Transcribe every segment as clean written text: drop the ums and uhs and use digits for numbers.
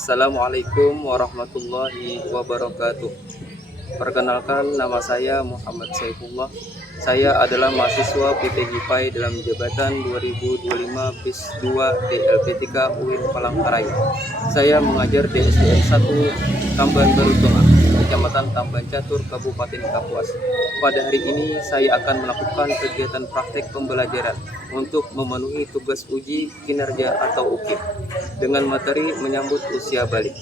Assalamualaikum warahmatullahi wabarakatuh. Perkenalkan, nama saya Muhammad Saifullah. Saya adalah mahasiswa PT GIPAI dalam jabatan 2025 BIS 2 DLP3 UIN Palangkaraya. Saya mengajar di SDN 1 Tamban Baru Tengah, Kecamatan Tamban Catur, Kabupaten Kapuas. Pada hari ini saya akan melakukan kegiatan praktek pembelajaran untuk memenuhi tugas uji kinerja atau UKIP dengan materi menyambut usia balik.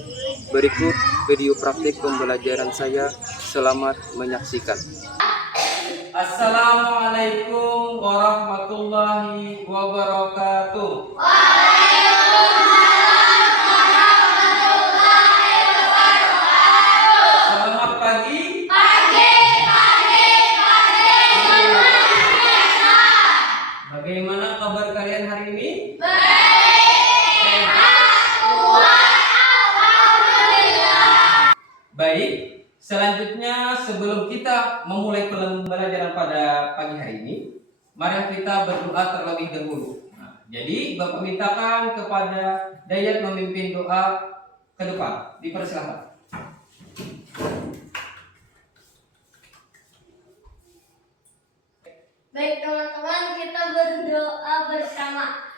Berikut video praktik pembelajaran saya. Selamat menyaksikan. Assalamualaikum warahmatullahi wabarakatuh. Selamat pagi. Bagaimana kabar kalian hari ini? Baik, selanjutnya sebelum kita memulai pembelajaran pada pagi hari ini, mari kita berdoa terlebih dahulu. Jadi Bapak mintakan kepada Dayat memimpin doa ke depan. Dipersilakan. Baik teman-teman, kita berdoa bersama.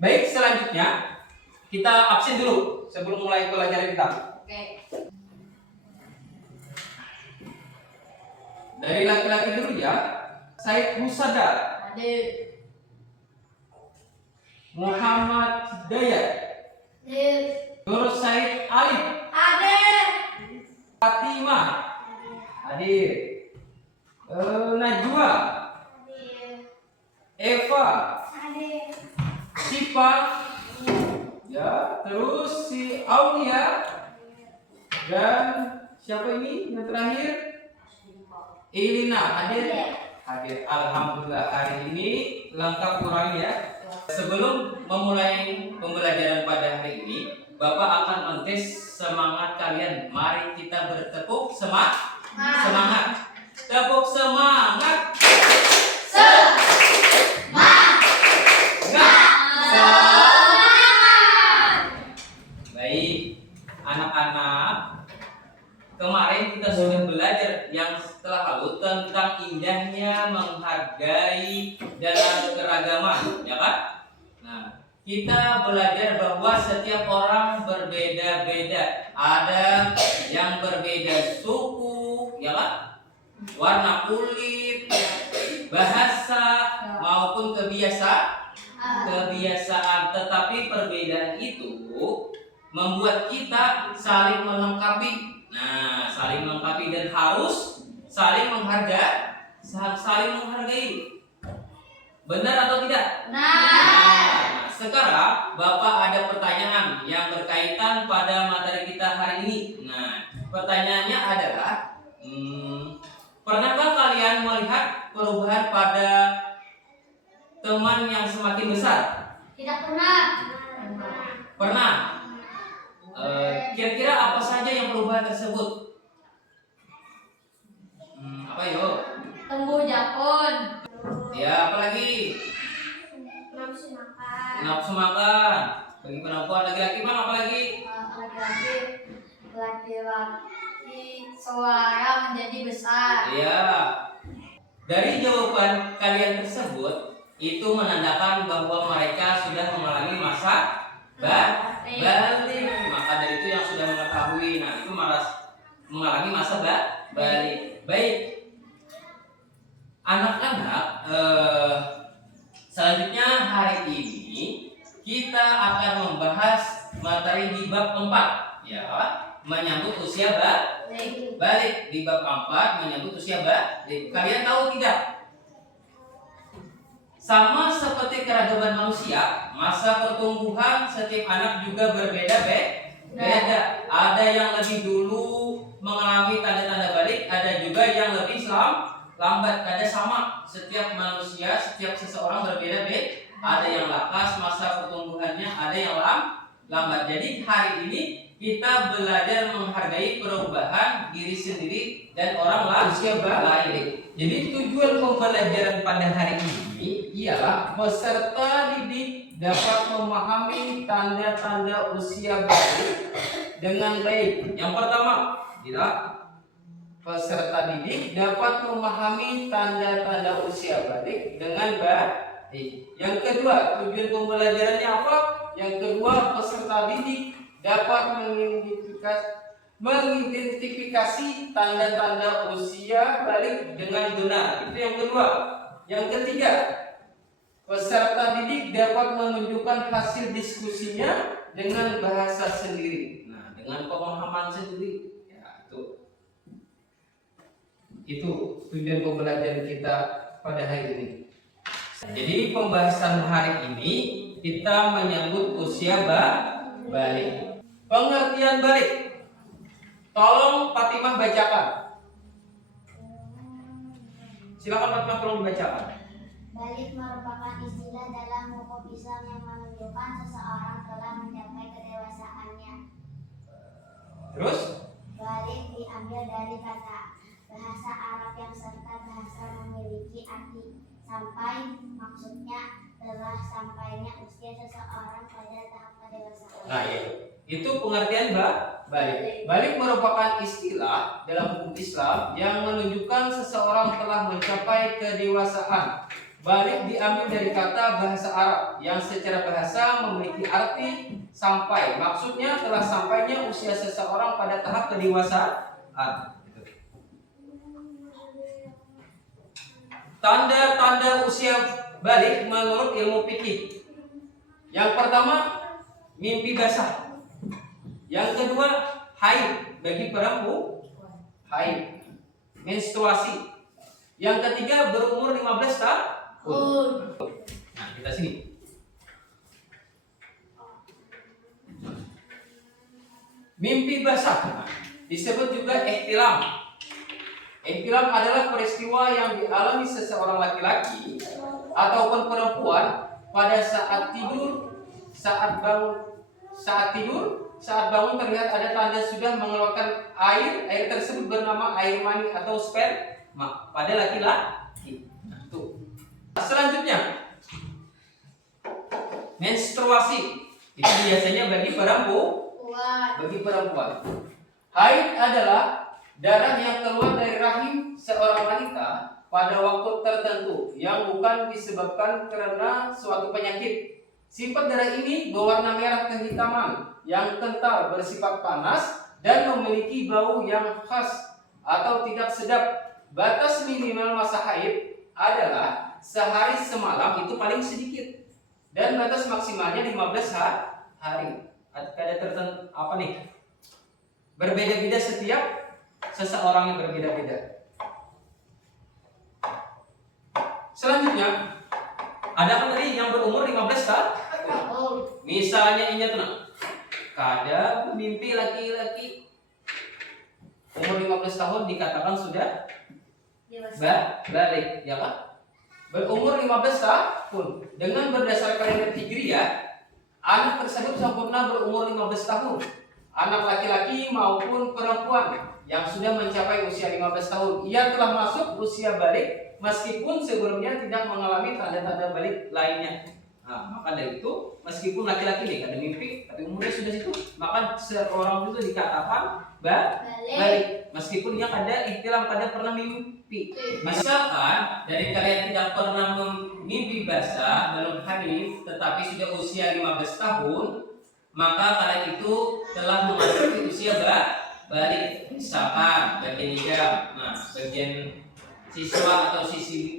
Baik, selanjutnya kita absen dulu sebelum mulai pelajaran kita. Oke. Dari laki-laki dulu ya. Said Musadar, Hadir. Muhammad Dayat, Hadir. Nur Said Ali, Hadir. Fatimah, hadir. Najwa, Eva, Hadir. Sipa, ya, terus si Aulia, dan siapa ini yang terakhir? Ilina, hadir? Hadir. Alhamdulillah, hari ini lengkap kurang ya. Sebelum memulai pembelajaran pada hari ini, Bapak akan mentes semangat kalian. Mari kita bertepuk semangat. Tepuk semangat. Baik, anak-anak, kemarin kita sudah belajar yang setelah lalu tentang indahnya menghargai dalam keragaman, ya kan? Nah, kita belajar bahwa setiap orang berbeda-beda. Ada yang berbeda suku, ya kan? Warna kulit, bahasa maupun kebiasaan, tetapi perbedaan itu membuat kita saling melengkapi. Nah, saling melengkapi dan harus saling menghargai. Benar atau tidak? Nah, sekarang Bapak ada pertanyaan yang berkaitan pada materi kita hari ini. Nah, pertanyaannya adalah, pernahkah kalian melihat perubahan pada teman yang semakin besar? Tidak pernah. Pernah. Kira-kira apa saja yang perubahan tersebut? Apa yuk? Tumbuh jakun. Ya, apalagi? Nafsu makan. Nafsu makan. Bagi perempuan, laki-laki bang, apalagi? Laki-laki suara menjadi besar. Iya. Dari jawaban kalian tersebut, itu menandakan bahwa mereka sudah mengalami masa balik. Maka dari itu yang sudah mengetahui, nah itu mengalami masa balik. Baik, anak-anak, selanjutnya hari ini kita akan membahas materi di bab 4 ya, menyambut usia balik. Di bab 4 menyambut usia balik. Kalian tahu tidak? Sama seperti keragaman manusia, masa pertumbuhan setiap anak juga berbeda-beda. Ada yang lebih dulu mengalami tanda-tanda balik, ada juga yang lebih lambat. Ada sama, setiap manusia, setiap seseorang berbeda-beda. Ada yang lakas masa pertumbuhannya, ada yang lambat. Jadi hari ini kita belajar menghargai perubahan diri sendiri dan orang lain usia balik. Jadi tujuan pembelajaran pada hari ini ialah peserta didik dapat memahami tanda-tanda usia balik dengan baik. Yang pertama, peserta didik dapat memahami tanda-tanda usia balik dengan baik. Yang kedua, tujuan pembelajarannya apa? Yang kedua, peserta didik dapat mengidentifikasi tanda-tanda usia balik dengan benar. Itu yang kedua. Yang ketiga, peserta didik dapat menunjukkan hasil diskusinya dengan bahasa sendiri. Nah, dengan pemahaman sendiri. Ya, itu tujuan pembelajaran kita pada hari ini. Jadi pembahasan hari ini kita menyambut usia balik. Pengertian balik. Tolong Fatimah bacakan. Silakan Fatimah, tolong dibacakan. Balik merupakan istilah dalam hukum Islam yang menunjukkan seseorang telah mencapai kedewasaannya. Terus? Balik diambil dari kata bahasa Arab yang serta bahasa memiliki arti sampai, maksudnya telah sampainya usia seseorang pada tahap kedewasaan. Nah, itu pengertian balik. Balik merupakan istilah dalam hukum Islam yang menunjukkan seseorang telah mencapai kedewasaan. Balik diambil dari kata bahasa Arab yang secara bahasa memiliki arti sampai, maksudnya telah sampainya usia seseorang pada tahap kedewasaan. Tanda-tanda usia balik menurut ilmu fikih. Yang pertama, mimpi basah. Yang kedua, haid bagi perempuan. Haid, menstruasi. Yang ketiga, berumur 15 tahun. Nah, kita sini. Mimpi basah disebut juga ihtilam. Ihtilam adalah peristiwa yang dialami seseorang laki-laki ataupun perempuan pada saat tidur, saat bangun terlihat ada tanda sudah mengeluarkan air tersebut bernama air mani atau sperma pada laki-laki. Nah, tuh. Selanjutnya, menstruasi itu biasanya bagi perempuan. Haid adalah darah yang keluar dari rahim seorang wanita pada waktu tertentu yang bukan disebabkan karena suatu penyakit. Sifat darah ini berwarna merah kehitaman yang kental, bersifat panas dan memiliki bau yang khas atau tidak sedap. Batas minimal masa haid adalah sehari semalam, itu paling sedikit, dan batas maksimalnya 15 hari. Ada tertentu apa nih? Berbeda-beda setiap seseorang yang berbeda-beda. Selanjutnya, ada kan tadi yang berumur 15 tahun. Misalnya ingat tenang. Kada mimpi laki-laki umur 15 tahun dikatakan sudah balik, ya Pak? Berumur 15 tahun. Dengan berdasarkan kalender Hijriah, anak tersebut sempurna berumur 15 tahun. Anak laki-laki maupun perempuan yang sudah mencapai usia 15 tahun, ia telah masuk usia balik meskipun sebelumnya tidak mengalami tanda-tanda balik lainnya. Nah, maka dari itu, meskipun laki-laki nih ada mimpi, tapi umurnya sudah situ, maka seorang itu dikatakan balik, meskipun dia ada ihtilam, kada pernah mimpi. Misalkan dari kalian tidak pernah mimpi basah, belum haid, tetapi sudah usia 15 tahun, maka kalian itu telah memasuki usia balik. Misalkan bagian hijab, nah bagian siswa atau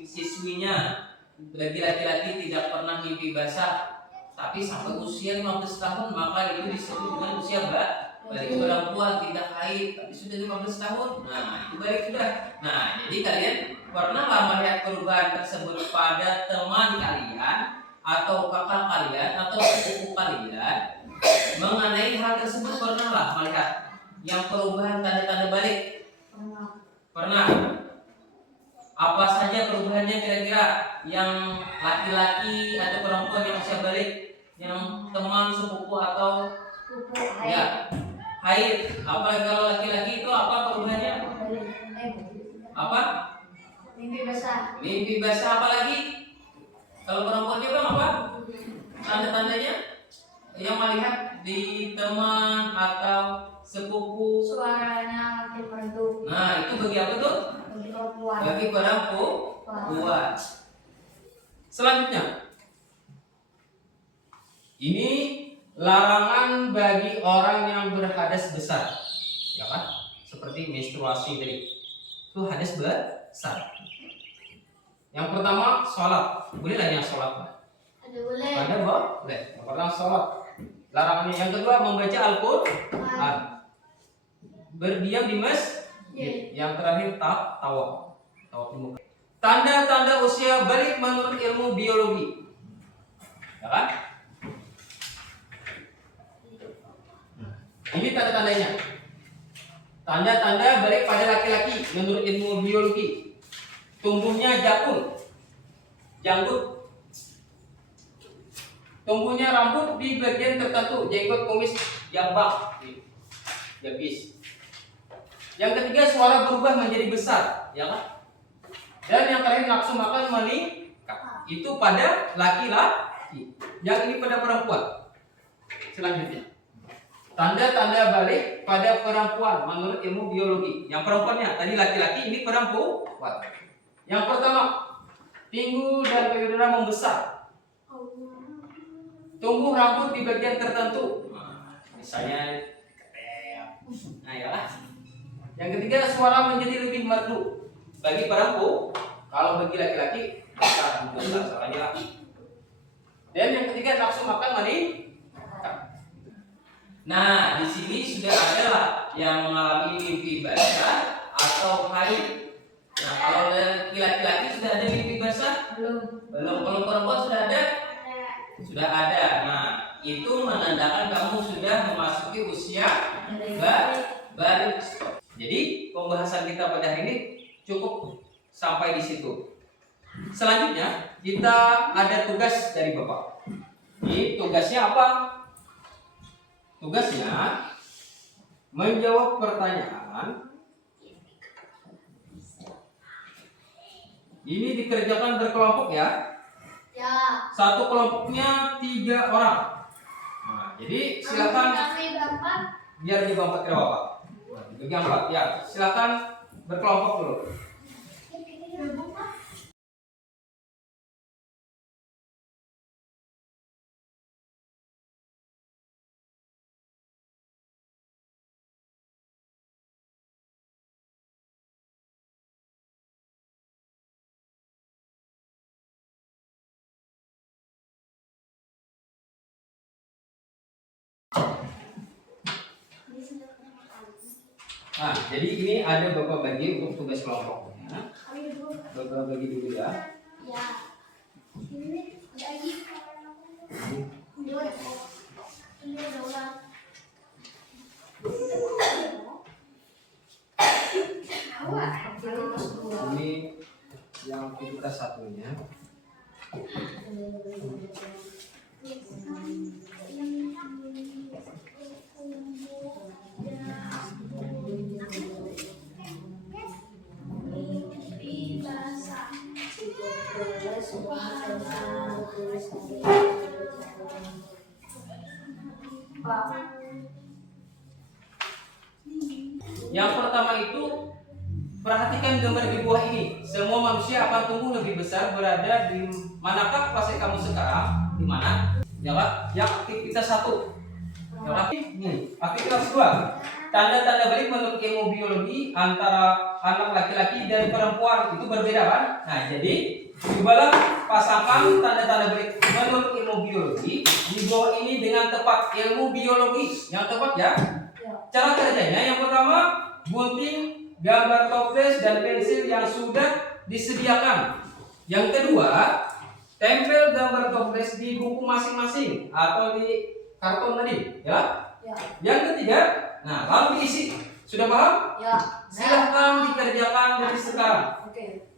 siswinya bagi laki-laki tidak pernah mimpi basah, tapi sampai usia 15 tahun maka itu disebut dengan usia balik perempuan, tidak haid tapi sudah 15 tahun. Nah, itu balik sudah. Nah, jadi kalian pernah nggak melihat perubahan tersebut pada teman kalian atau kakak kalian atau sepupu kalian? Mengenai hal tersebut pernahlah melihat yang perubahan tanda-tanda balik? Pernah. Apa saja perubahannya kira-kira yang laki-laki atau perempuan yang usia balik, yang teman sepupu atau ya haid? Apalagi kalau laki-laki itu apa perubahannya? Apa? Mimpi besar. Mimpi basah. Apa lagi? Kalau perempuannya bang apa? Tanda-tandanya yang melihat di teman atau sepupu. Suaranya makin merdu. Nah, itu bagi apa tuh? Bagi perempuan. Bagi perempuan. Selanjutnya, ini larangan bagi orang yang berhadas besar, ya kan? Seperti menstruasi tadi, itu hadas besar. Yang pertama sholat, boleh lah yang sholat, Pak? Ada boleh. Ada boleh. Yang pertama sholat, larangannya. Yang kedua membaca Al-Quran, berdiam di masjid. Yang terakhir tawaf di muka. Tanda-tanda usia balik menurut ilmu biologi, ya kan? Ini tanda-tandanya. Tanda-tanda balik pada laki-laki menurut ilmu biologi. Tumbuhnya janggut. Tumbuhnya rambut di bagian tertentu, jenggot, kumis, jambak, jabis. Yang ketiga suara berubah menjadi besar, ya kan? Dan yang terakhir nafsu makan meningkat. Itu pada laki-laki. Yang ini pada perempuan. Selanjutnya, tanda-tanda balik pada perempuan menurut ilmu biologi. Yang perempuannya tadi laki-laki, ini perempuan. Yang pertama, pinggul dan payudara membesar. Tumbuh rambut di bagian tertentu. Misalnya nah ya lah. Yang ketiga, suara menjadi lebih merdu bagi perempuan. Kalau bagi laki-laki besar suaranya. Dan yang ketiga, nafsu makan meningkat. Nah, di sini sudah ada lah yang mengalami mimpi basah atau haid. Nah, kalau laki-laki sudah ada mimpi basah? Belum. Kalau perempuan sudah ada? Sudah ada. Nah, itu menandakan kamu sudah memasuki usia balik. Jadi pembahasan kita pada hari ini cukup sampai di situ. Selanjutnya kita ada tugas dari Bapak. Ini tugasnya apa? Tugasnya menjawab pertanyaan. Ini dikerjakan berkelompok ya. Ya. Satu kelompoknya 3 orang. Nah, jadi silakan Kami berempat. biar di Bapak kira Bapak. Bagi 4 ya, silakan berkelompok dulu. Nah, jadi ini ada Bapak bagi untuk tugas kelompoknya. Bapak bagi dulu ya. Ya. Ini lagi. Ini udah. Ini yang aktivitas satunya. Yang pertama itu perhatikan gambar di bawah ini. Semua manusia akan tumbuh lebih besar berada di manakah fase kamu sekarang? Di mana? Ya Pak. Yang aktivitas 1. Ya Pak. Aktivitas 2. Tanda-tanda balik menurut ilmu biologi antara anak laki-laki dan perempuan itu berbeda kan? Nah, jadi cobalah pasangkan tanda-tanda balik menurut ilmu biologi bawah ini dengan tepat, ilmu biologis yang tepat ya. Ya. Cara kerjanya yang pertama, gunting gambar toples dan pensil yang sudah disediakan. Yang kedua, tempel gambar toples di buku masing-masing atau di karton tadi, ya. Ya. Yang ketiga, nah lalu diisi. Sudah paham? Ya. Silahkan dikerjakan dari sekarang. Oke.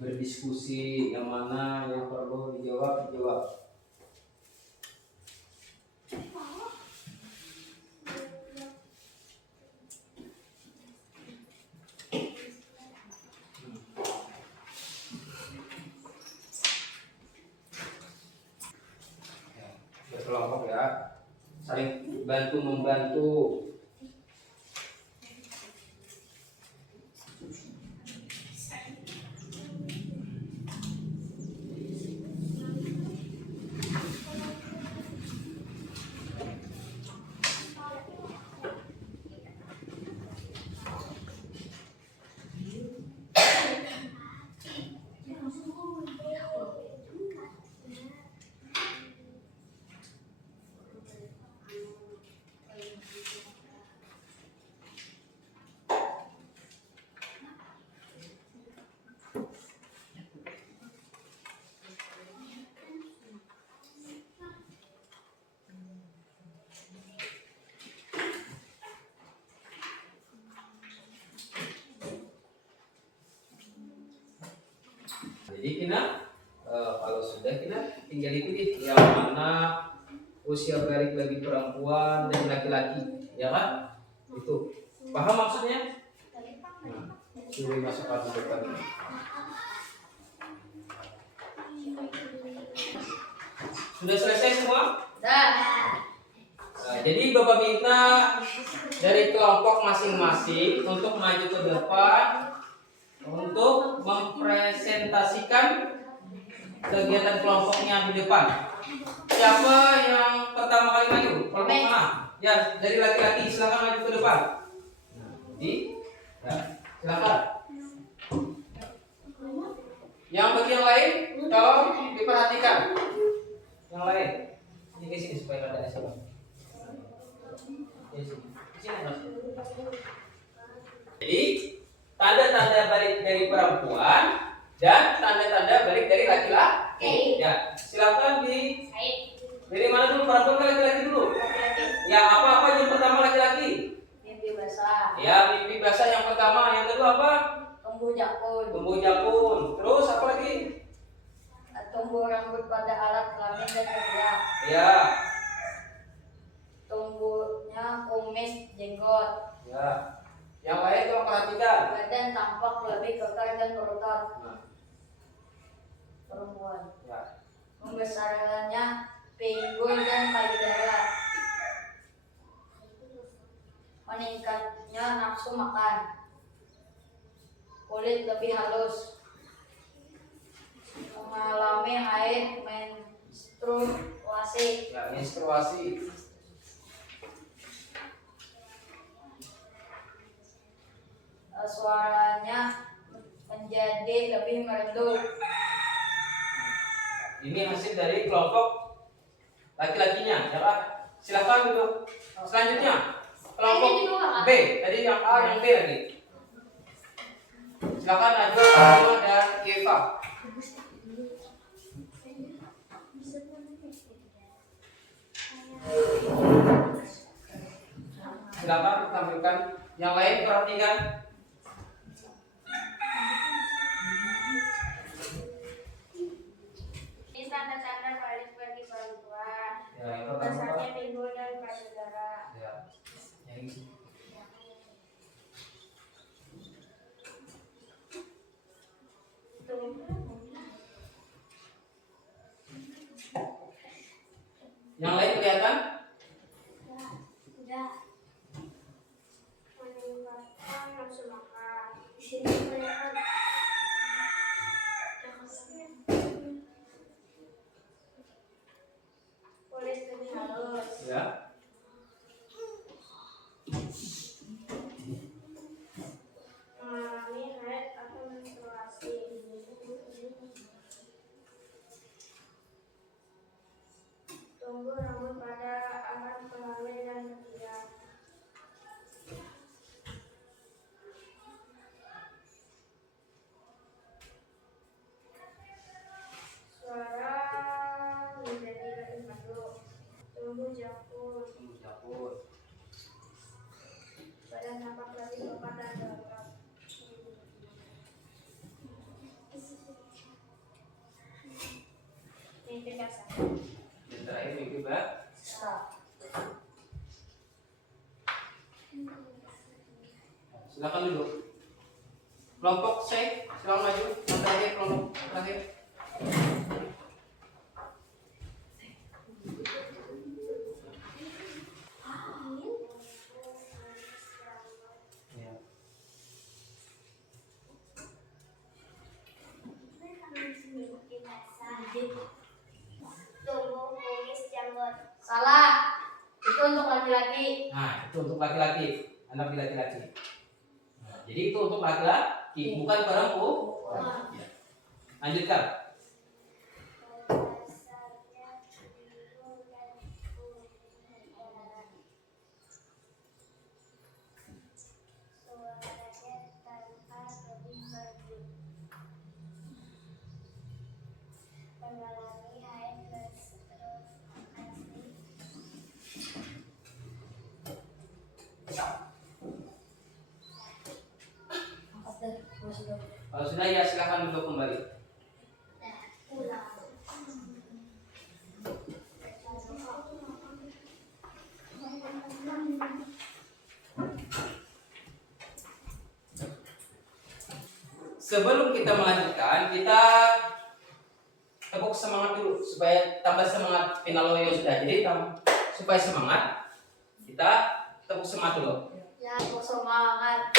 Berdiskusi yang mana yang perlu dijawab. Berkelompok ya, saling bantu membantu. Jadi kita kalau sudah kita tinggal dipilih yang mana usia baik bagi perempuan dan laki-laki, ya kan? Itu paham maksudnya? Nah, suruh masukkan di depan. Sudah selesai semua? Dah. Nah, jadi Bapak minta dari kelompok masing-masing untuk maju ke depan untuk mempresentasikan kegiatan kelompoknya di depan. Siapa yang pertama kali maju? Kelompok mana? Ya, dari laki-laki silakan maju ke depan. Nah, ya, silakan. Yang bagi yang lain, tolong diperhatikan. Yang lain, ini ke sini supaya ada hasil. Jadi tanda-tanda balik dari perempuan dan tanda-tanda balik dari laki-laki. Ya, silakan dari mana dulu, perempuan ke laki-laki dulu. Ya, apa yang pertama laki-laki? Mimpi basah. Ya, mimpi basah yang pertama. Yang kedua apa? Tumbuh jakun. Tumbuh jakun. Terus apa lagi? Tumbuh rambut pada alat kelamin dan ketiak. Ya. Tumbuhnya kumis, jenggot. Ya. Yang lain tolong perhatikan. Badan tampak lebih kekar dan berotot. Nah. Perempuan. Ya. Pembesarannya pinggul dan payudara. Meningkatnya nafsu makan. Kulit lebih halus. Mengalami haid menstruasi. Ya, menstruasi. suaranya menjadi lebih merdu. Ini hasil dari kelompok laki-lakinya, ya Pak. Silakan duduk. Selanjutnya kelompok B. Tadi yang A, yang B lagi. Silakan Najwa, Fatima, dan Eva. Silakan tampilkan. Yang lain perhatikan. Ini tanda-tanda balik bagi orang tua. Ya, yang pertama apa? Bahasanya minggu dan payudara. Ya. Yang Yang lain kelihatan? Sudah. Meningkatkan nafsu makan. Di sini kelihatan. Kulit lebih halus. Ya. Mengalami haid atau menstruasi. Tumbuh rambut pada anak hamil dan ketiga. Suara menjadi lebih merdu. Tumbuh jakun. Dapur. Badan tampak lebih lebat dan gagah. Mimpi kasar. Yang terakhir mimpi basah. Silakan duduk. Kelompok C, silakan maju. Yang terakhir, kelompok terakhir. Ya. Mimpi basah. Tumbuh kumis janggut. Salah. Itu untuk laki-laki. Nah, itu untuk laki-laki, anak laki-laki. Nah, jadi itu untuk laki-laki, bukan perempuan. Ya. Lanjutkan. Dasarnya biru dan putih. Suaranya tampak lebih merdu. Mengalami haid menstruasi. Kalau sudah ya silakan duduk kembali. Ulang. Sebelum kita melanjutkan, kita tepuk semangat dulu supaya tambah semangat Pinaloyo sudah. Jadi supaya semangat, kita tepuk semangat dulu. Ya, semangat.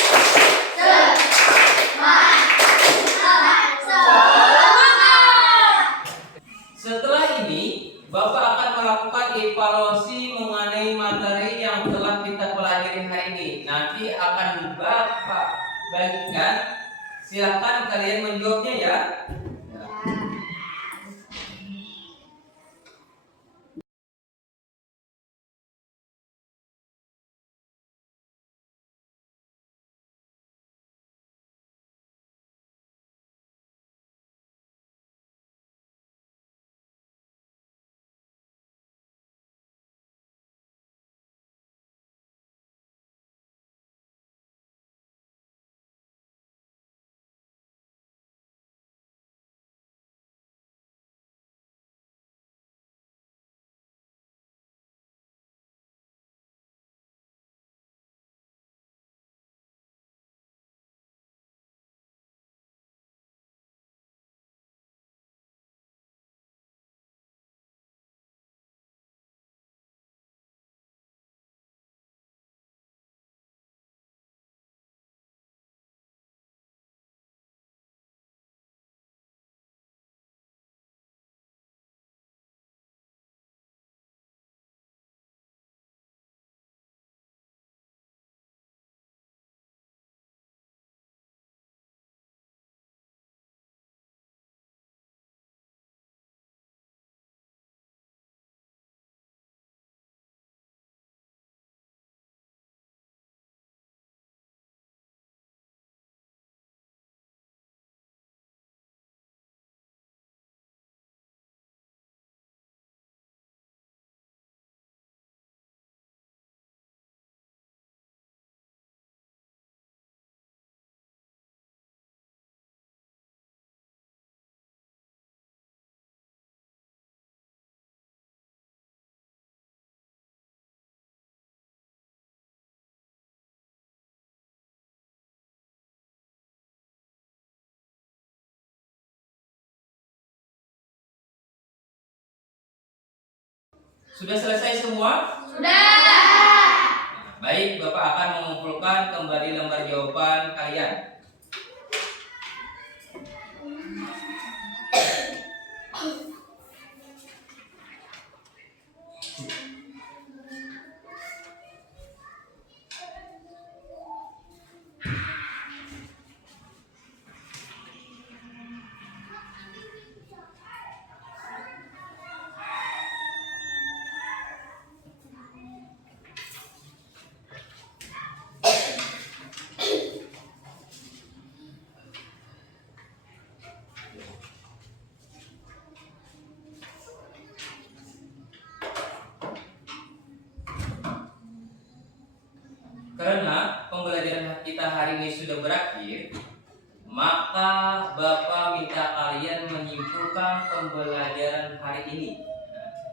Setelah ini, Bapak akan melakukan evaluasi mengenai materi yang telah kita pelajari hari ini. Nanti akan Bapak bagikan. Silakan kalian menjawabnya ya. Sudah selesai semua? Sudah. Baik, Bapak akan mengumpulkan kembali lembar jawaban kalian. Karena pembelajaran kita hari ini sudah berakhir, maka Bapak minta kalian menyimpulkan pembelajaran hari ini.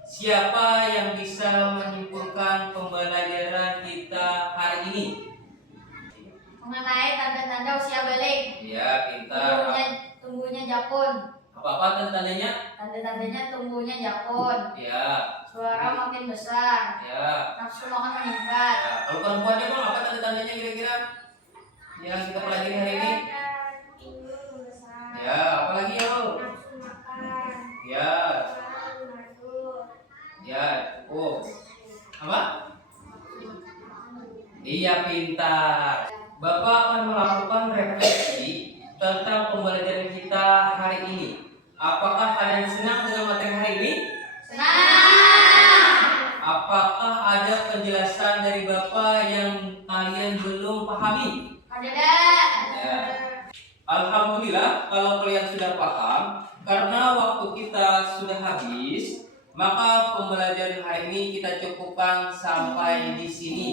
Siapa yang bisa menyimpulkan pembelajaran kita hari ini? Mengenai tanda-tanda usia balik. Ya, kita Tumbuhnya jakun. apa-apa tandanya? Tanda-tandanya tumbuhnya jakun. Ya, Suara makin besar. ya. Nafsu makan meningkat. Ya, kalau perempuannya Bang, apa tanda-tandanya kira-kira yang kita pelajari hari ini? Ya, apalagi ya, Bang? Ya, ya, oh, apa? Iya, pintar. Bapak akan melakukan refleksi tentang pembelajaran kita hari ini. Apakah kalian senang dengan materi hari ini? Senang. Apakah ada penjelasan dari Bapak yang kalian belum pahami? Ada. Ya. Alhamdulillah kalau kalian sudah paham, karena waktu kita sudah habis, maka pembelajaran hari ini kita cukupkan sampai di sini.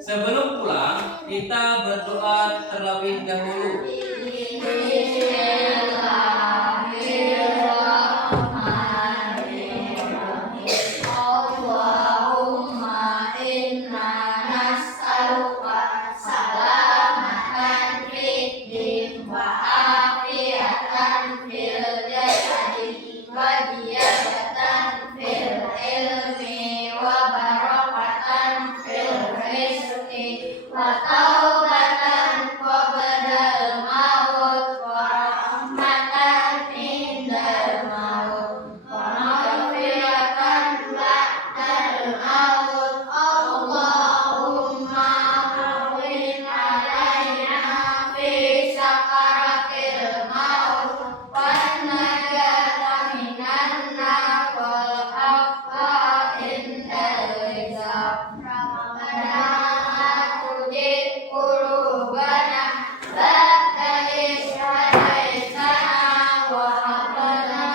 Sebelum pulang, kita berdoa terlebih dahulu. Allahumma inna nas'aluka salamatan fid din wa afiyatan fil jasadi wa ziyadatan fil ilmi wa barakatan fil rizqi wa taubatan qabla al-maut wa rahmatan indal maut wa maghfiratan ba'dal maut. Allahumma hawwin alaina fi sakaratil maut wan najata minan nar wal afwa indal hisab. Rabbana atujib qulubana ba'da idh hadaitana wa hab lana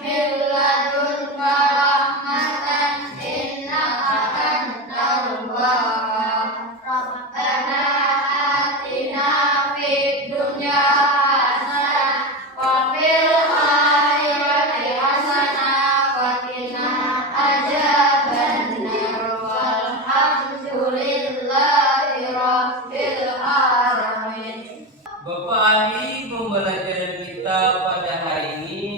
min ladunka rahmatan innaka antal wahhab. Rabbana atina fid dunya hasanah wa fil akhirati hasanah wa qina adzabannar walhamdulillahi rabbil alamin. Bapak ahli pembelajaran kita pada hari ini